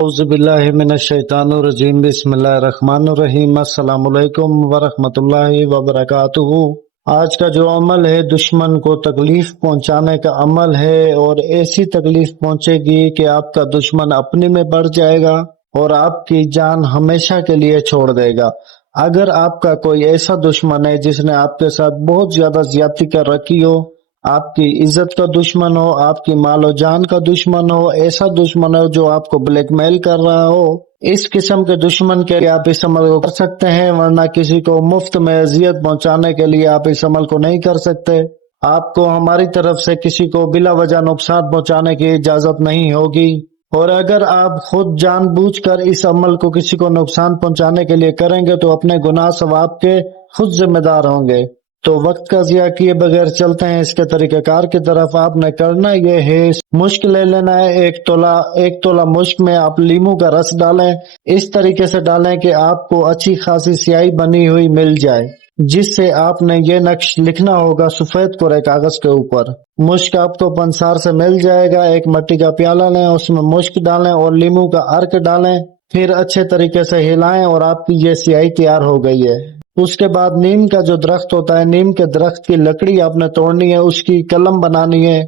औज़ुबिल्लाहिमिनश्शैतानिर्रजीम बिस्मिल्लाहिर्रहमानिर्रहीम अस्सलाम वालेकुम वरहमतुल्लाहि वबरकातुहू। आज का जो अमल है दुश्मन को तकलीफ पहुंचाने का अमल है, और ऐसी तकलीफ पहुंचेगी कि आपका दुश्मन अपने में बढ़ जाएगा और आपकी जान हमेशा के लिए छोड़ देगा। अगर आपका कोई ऐसा दुश्मन है जिसने आपके साथ बहुत ज्यादा ज्यादती कर रखी हो, आपकी इज्जत का दुश्मन हो, आपकी मालो जान का दुश्मन हो, ऐसा दुश्मन हो जो आपको ब्लैकमेल कर रहा हो, इस किस्म के दुश्मन के लिए आप इस अमल को कर सकते हैं, वरना किसी को मुफ्त में अजियत पहुंचाने के लिए आप इस अमल को नहीं कर सकते। आपको हमारी तरफ से किसी को बिला वजह नुकसान पहुंचाने की इजाजत नहीं होगी, और अगर आप खुद जानबूझकर इस अमल को किसी को नुकसान पहुंचाने के लिए करेंगे तो अपने गुनाह सवाब के खुद जिम्मेदार होंगे। तो वक्त का ज़िया किए बगैर चलते हैं इसके तरीक़ेकार की तरफ। आपने करना ये है, मुश्क ले लेना है, एक तोला मुश्क में आप लीमू का रस डालें। इस तरीके से डालें कि आपको अच्छी खासी स्याही बनी हुई मिल जाए, जिससे आपने ये नक्श लिखना होगा सफेद कोरे कागज के ऊपर। मुश्क आपको पंसार से मिल जाएगा। एक मिट्टी का प्याला लें, उसमें मुश्क डालें और लीमू का अर्क डालें, फिर अच्छे तरीके से हिलाएं और आपकी ये स्याही तैयार हो गई है। उसके बाद नीम का जो दरख्त होता है, नीम के दरख्त की लकड़ी आपने तोड़नी है, उसकी कलम बनानी है।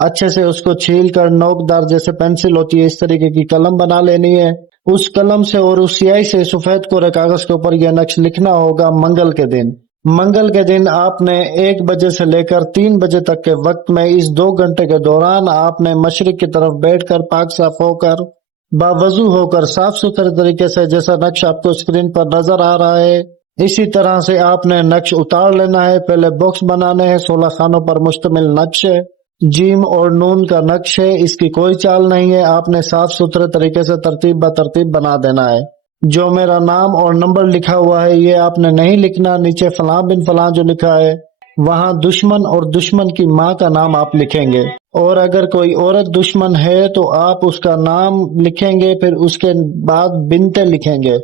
अच्छे से उसको छील कर नोकदार जैसे पेंसिल होती है इस तरीके की कलम बना लेनी है। उस कलम से और उस स्याही से सफेद कोरे कागज के ऊपर यह नक्श लिखना होगा मंगल के दिन। मंगल के दिन आपने 1 बजे से लेकर 3 बजे तक के वक्त में, इस 2 घंटे के दौरान आपने मशरिक की तरफ बैठकर पाक साफ होकर, बावजू होकर, साफ सुथरे तरीके से, जैसा नक्श आपको स्क्रीन पर नजर आ रहा है इसी तरह से आपने नक्श उतार लेना है। पहले बॉक्स बनाने हैं, 16 खानों पर मुश्तमिल नक्श है, जीम और नून का नक्श है, इसकी कोई चाल नहीं है। आपने साफ सुथरे तरीके से तरतीब ब तरतीब बना देना है। जो मेरा नाम और नंबर लिखा हुआ है ये आपने नहीं लिखना, नीचे फलां बिन फलां जो लिखा है वहां दुश्मन और दुश्मन की माँ का नाम आप लिखेंगे, और अगर कोई औरत दुश्मन है तो आप उसका नाम लिखेंगे, फिर उसके बाद बिनते लिखेंगे,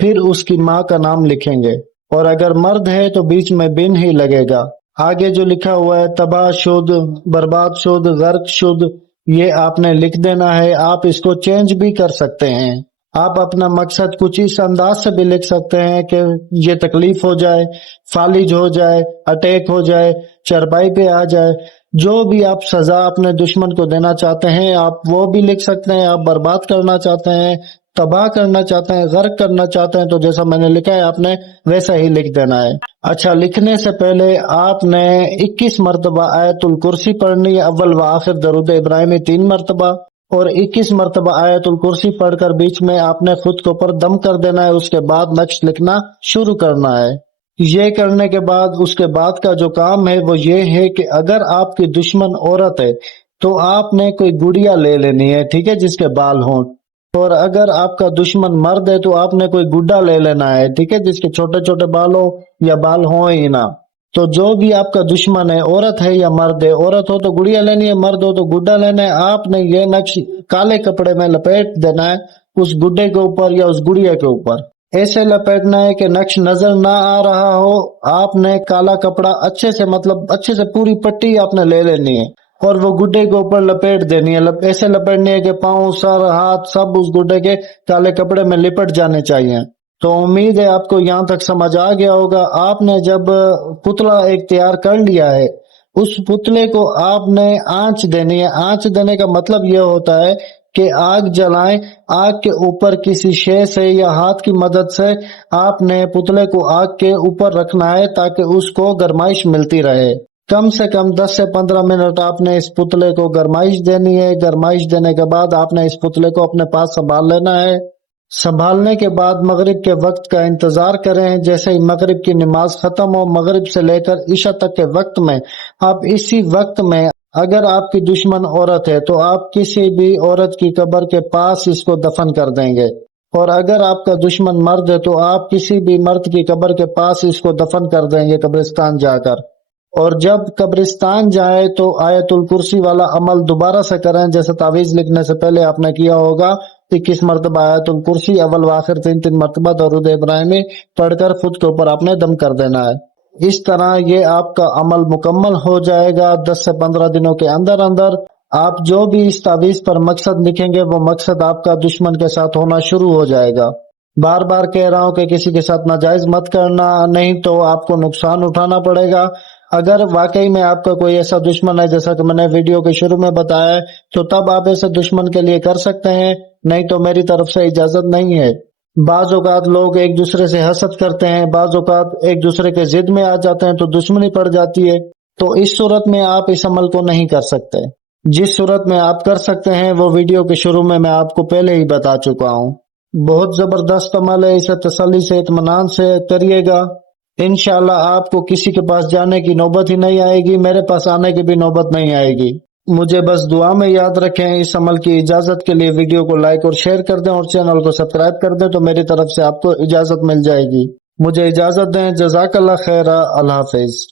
फिर उसकी माँ का नाम लिखेंगे, और अगर मर्द है तो बीच में बिन ही लगेगा। आगे जो लिखा हुआ है तबाह शुद, बर्बाद शुद, गर्क शुद, ये आपने लिख देना है। आप इसको चेंज भी कर सकते हैं। आप अपना मकसद कुछ इस अंदाज से भी लिख सकते हैं कि ये तकलीफ हो जाए, फालिज हो जाए, अटैक हो जाए, चरपाई पे आ जाए। जो भी आप सजा अपने दुश्मन को देना चाहते हैं आप वो भी लिख सकते हैं। आप बर्बाद करना चाहते हैं, तबाह करना चाहते हैं, गर्क करना चाहते हैं, तो जैसा मैंने लिखा है आपने वैसा ही लिख देना है। अच्छा, लिखने से पहले आपने 21 मरतबा आयतुल कुर्सी पढ़नी है, अव्वल व आखिर दरूद इब्राहिमी 3 मरतबा, और 21 मरतबा आयतुल कुर्सी पढ़कर बीच में आपने खुद के ऊपर दम कर देना है। उसके बाद नक्श लिखना शुरू करना है। ये करने के बाद उसके बाद का जो काम है वो ये है कि अगर आपकी दुश्मन औरत है तो आपने कोई गुड़िया ले लेनी है, ठीक है, जिसके बाल हों, और अगर आपका दुश्मन मर्द है तो आपने कोई गुड्डा ले लेना है, ठीक है, जिसके छोटे छोटे बाल हो या बाल हो ही ना। तो जो भी आपका दुश्मन है, औरत है या मर्द है, औरत हो तो गुड़िया लेनी है, मर्द हो तो गुड्डा लेना है। आपने ये नक्श काले कपड़े में लपेट देना है उस गुड्डे के ऊपर या उस गुड़िया के ऊपर। ऐसे लपेटना है कि नक्श नजर ना आ रहा हो। आपने काला कपड़ा अच्छे से, मतलब अच्छे से पूरी पट्टी आपने ले लेनी है और वो गुड्डे के ऊपर लपेट देनी है। ऐसे लपेटनी है कि पाँव, सर, हाथ सब उस गुड्डे के काले कपड़े में लिपट जाने चाहिए। तो उम्मीद है आपको यहाँ तक समझ आ गया होगा। आपने जब पुतला एक तैयार कर लिया है, उस पुतले को आपने आंच देनी है। आंच देने का मतलब यह होता है कि आग जलाएं, आग के ऊपर किसी शे से या हाथ की मदद से आपने पुतले को आग के ऊपर रखना है ताकि उसको गरमाइश मिलती रहे। कम से कम 10 से 15 मिनट आपने इस पुतले को गरमाइश देनी है। गरमाइश देने के बाद आपने इस पुतले को अपने पास संभाल लेना है। संभालने के बाद मगरिब के वक्त का इंतजार करें। जैसे ही मगरिब की नमाज खत्म हो, मगरिब से लेकर इशा तक के वक्त में, आप इसी वक्त में, अगर आपकी दुश्मन औरत है तो आप किसी भी औरत की कब्र के पास इसको दफन कर देंगे, और अगर आपका दुश्मन मर्द है तो आप किसी भी मर्द की कब्र के पास इसको दफन कर देंगे कब्रिस्तान जाकर। और जब कब्रिस्तान जाए तो आयतुल कुर्सी वाला अमल दोबारा से करें, जैसे तावीज लिखने से पहले आपने किया होगा। 21 मरतबा आयतुल कुर्सी, अव्वल व आखिर 3 मरतबा दरूद इब्राहिमी पढ़कर खुद के ऊपर आपने दम कर देना है। इस तरह ये आपका अमल मुकम्मल हो जाएगा। 10 से 15 दिनों के अंदर अंदर آپ جو بھی اس تعویذ پر مقصد لکھیں گے وہ مقصد آپ کا دشمن کے ساتھ ہونا شروع ہو جائے گا۔ بار بار کہہ رہا ہوں کہ کسی کے ساتھ ناجائز مت کرنا، نہیں تو آپ کو نقصان اٹھانا پڑے گا۔ اگر واقعی میں آپ کا کوئی ایسا دشمن ہے جیسا کہ میں نے ویڈیو کے شروع میں بتایا ہے تو تب آپ ایسے دشمن کے لیے کر سکتے ہیں، نہیں تو میری طرف سے اجازت نہیں ہے۔ بعض اوقات لوگ ایک دوسرے سے حسد کرتے ہیں، بعض اوقات ایک دوسرے کے ضد میں آ جاتے ہیں تو دشمنی پڑ جاتی ہے، تو اس صورت میں آپ اس عمل کو نہیں کر سکتے۔ جس صورت میں آپ کر سکتے ہیں وہ ویڈیو کے شروع میں آپ کو پہلے ہی بتا چکا ہوں۔ بہت زبردست عمل ہے، اسے تسلی سے اطمینان سے کریے گا، انشاءاللہ آپ کو کسی کے پاس جانے کی نوبت ہی نہیں آئے گی، میرے پاس آنے کی بھی نوبت نہیں آئے گی۔ مجھے بس دعا میں یاد رکھیں۔ اس عمل کی اجازت کے لیے ویڈیو کو لائک اور شیئر کر دیں اور چینل کو سبسکرائب کر دیں تو میری طرف سے آپ کو اجازت مل جائے گی۔ مجھے اجازت دیں، جزاک اللہ خیر، اللہ حافظ۔